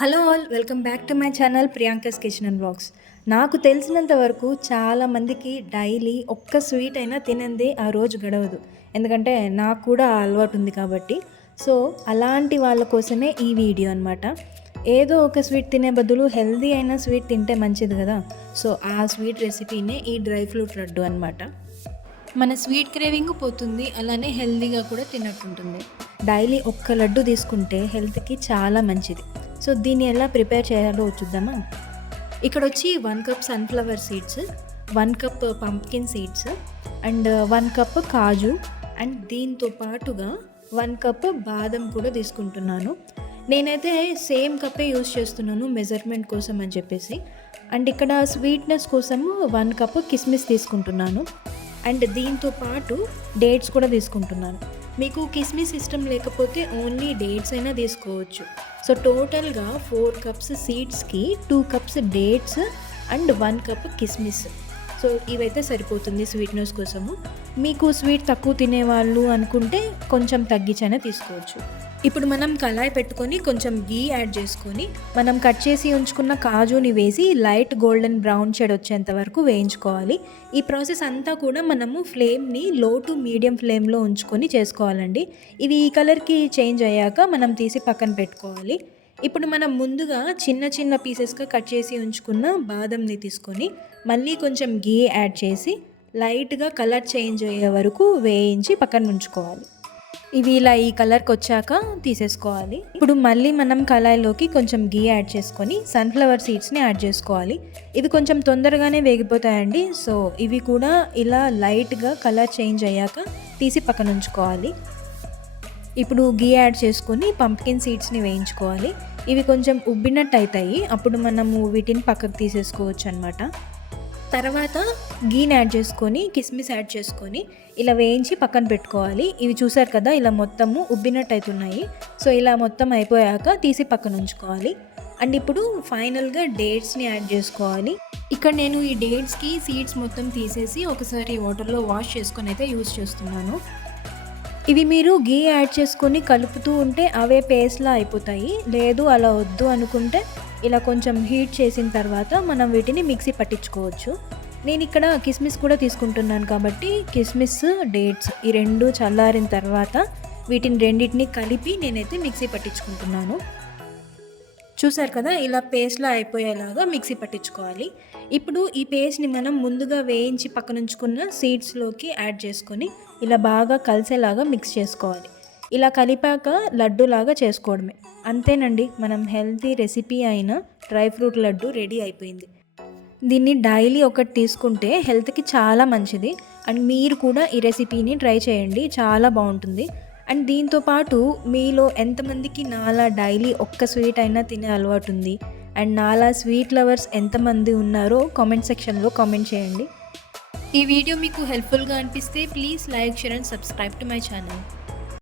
Hello all, welcome back to my channel Priyanka's kitchen and vlogs. నాకు తెలిసినంత వరకు చాలామందికి డైలీ ఒక్క స్వీట్ అయినా తినందే ఆ రోజు గడవదు. ఎందుకంటే నాకు కూడా ఆ అలవాటు ఉంది కాబట్టి. సో అలాంటి వాళ్ళ కోసమే ఈ వీడియో అనమాట. ఏదో ఒక స్వీట్ తినే బదులు హెల్దీ అయిన స్వీట్ తింటే మంచిది కదా. సో ఆ స్వీట్ రెసిపీనే ఈ డ్రై ఫ్రూట్ లడ్డు అనమాట. మన స్వీట్ క్రేవింగ్ పోతుంది, అలానే హెల్తీగా కూడా తిన్నట్టుంటుంది. డైలీ ఒక్క లడ్డు తీసుకుంటే హెల్త్కి చాలా మంచిది. సో దీన్ని ఎలా ప్రిపేర్ చేయాలో చూద్దామా. ఇక్కడ వచ్చి 1 cup sunflower seeds, 1 cup pumpkin seeds and 1 cup kaju and దీంతో పాటుగా 1 కప్ బాదం కూడా తీసుకుంటున్నాను. నేనైతే సేమ్ కప్పే యూస్ చేస్తున్నాను మెజర్మెంట్ కోసం అని చెప్పేసి. అండ్ ఇక్కడ స్వీట్నెస్ కోసము 1 కప్ కిస్మిస్ తీసుకుంటున్నాను. అండ్ దీంతో పాటు డేట్స్ కూడా తీసుకుంటున్నాను. మీకు కిస్మిస్ ఇష్టం లేకపోతే ఓన్లీ డేట్స్ అయినా తీసుకోవచ్చు. సో టోటల్గా 4 కప్స్ సీడ్స్కి 2 కప్స్ డేట్స్ అండ్ 1 కప్ కిస్మిస్. సో ఇవైతే సరిపోతుంది స్వీట్నెస్ కోసము. మీకు స్వీట్ తక్కువ తినేవాళ్ళు అనుకుంటే కొంచెం తగ్గించైనా తీసుకోవచ్చు. ఇప్పుడు మనం కళాయి పెట్టుకొని కొంచెం గీ యాడ్ చేసుకొని మనం కట్ చేసి ఉంచుకున్న కాజుని వేసి లైట్ గోల్డెన్ బ్రౌన్ షేడ్ వచ్చేంత వరకు వేయించుకోవాలి. ఈ ప్రాసెస్ అంతా కూడా మనము ఫ్లేమ్ని లో టు మీడియం ఫ్లేమ్లో ఉంచుకొని చేసుకోవాలండి. ఇవి ఈ కలర్కి చేంజ్ అయ్యాక మనం తీసి పక్కన పెట్టుకోవాలి. ఇప్పుడు మనం ముందుగా చిన్న చిన్న పీసెస్గా కట్ చేసి ఉంచుకున్న బాదంని తీసుకొని మళ్ళీ కొంచెం గీ యాడ్ చేసి లైట్గా కలర్ చేంజ్ అయ్యే వరకు వేయించి పక్కన ఉంచుకోవాలి. ఇవి ఇలా ఈ కలర్కి వచ్చాక తీసేసుకోవాలి. ఇప్పుడు మళ్ళీ మనం కళాయిలోకి కొంచెం గీ యాడ్ చేసుకొని సన్ఫ్లవర్ సీడ్స్ని యాడ్ చేసుకోవాలి. ఇవి కొంచెం తొందరగానే వేగిపోతాయండి. సో ఇవి కూడా ఇలా లైట్గా కలర్ చేంజ్ అయ్యాక తీసి పక్కన ఉంచుకోవాలి. ఇప్పుడు గీ యాడ్ చేసుకొని పంప్కిన్ సీడ్స్ని వేయించుకోవాలి. ఇవి కొంచెం ఉబ్బినట్టు అవుతాయి, అప్పుడు మనము వీటిని పక్కకు తీసేసుకోవచ్చు అనమాట. తర్వాత గీని యాడ్ చేసుకొని కిస్మిస్ యాడ్ చేసుకొని ఇలా వేయించి పక్కన పెట్టుకోవాలి. ఇవి చూసారు కదా, ఇలా మొత్తము ఉబ్బినట్టు అవుతున్నాయి. సో ఇలా మొత్తం అయిపోయాక తీసి పక్కన ఉంచుకోవాలి. అండ్ ఇప్పుడు ఫైనల్గా డేట్స్ని యాడ్ చేసుకోవాలి. ఇక్కడ నేను ఈ డేట్స్కి సీడ్స్ మొత్తం తీసేసి ఒకసారి వాటర్లో వాష్ చేసుకొని అయితే యూజ్ చేస్తున్నాను. ఇవి మీరు గీ యాడ్ చేసుకొని కలుపుతూ ఉంటే అవే పేస్ట్లా అయిపోతాయి. లేదు అలా వద్దు అనుకుంటే ఇలా కొంచెం హీట్ చేసిన తర్వాత మనం వీటిని మిక్సీ పట్టించుకోవచ్చు. నేను ఇక్కడ కిస్మిస్ కూడా తీసుకుంటున్నాను కాబట్టి కిస్మిస్ డేట్స్ ఈ రెండు చల్లారిన తర్వాత వీటిని రెండింటిని కలిపి నేనైతే మిక్సీ పట్టించుకుంటున్నాను. చూసారు కదా, ఇలా పేస్ట్లా అయిపోయేలాగా మిక్సీ పట్టించుకోవాలి. ఇప్పుడు ఈ పేస్ట్ని మనం ముందుగా వేయించి పక్కనుంచుకున్న సీడ్స్లోకి యాడ్ చేసుకొని ఇలా బాగా కలిసేలాగా మిక్స్ చేసుకోవాలి. ఇలా కలిపాక లడ్డూలాగా చేసుకోవడమే. అంతేనండి, మనం హెల్తీ రెసిపీ అయిన డ్రై ఫ్రూట్ లడ్డు రెడీ అయిపోయింది. దీన్ని డైలీ ఒకటి తీసుకుంటే హెల్త్కి చాలా మంచిది. అండ్ మీరు కూడా ఈ రెసిపీని ట్రై చేయండి, చాలా బాగుంటుంది. అండ్ దీంతోపాటు మీలో ఎంతమందికి నాలా డైలీ ఒక్క స్వీట్ అయినా తినే అలవాటు ఉంది అండ్ నాలా స్వీట్ లవర్స్ ఎంతమంది ఉన్నారో కామెంట్ సెక్షన్లో కామెంట్ చేయండి. ఈ వీడియో మీకు హెల్ప్ఫుల్గా అనిపిస్తే please like, share and subscribe to my channel.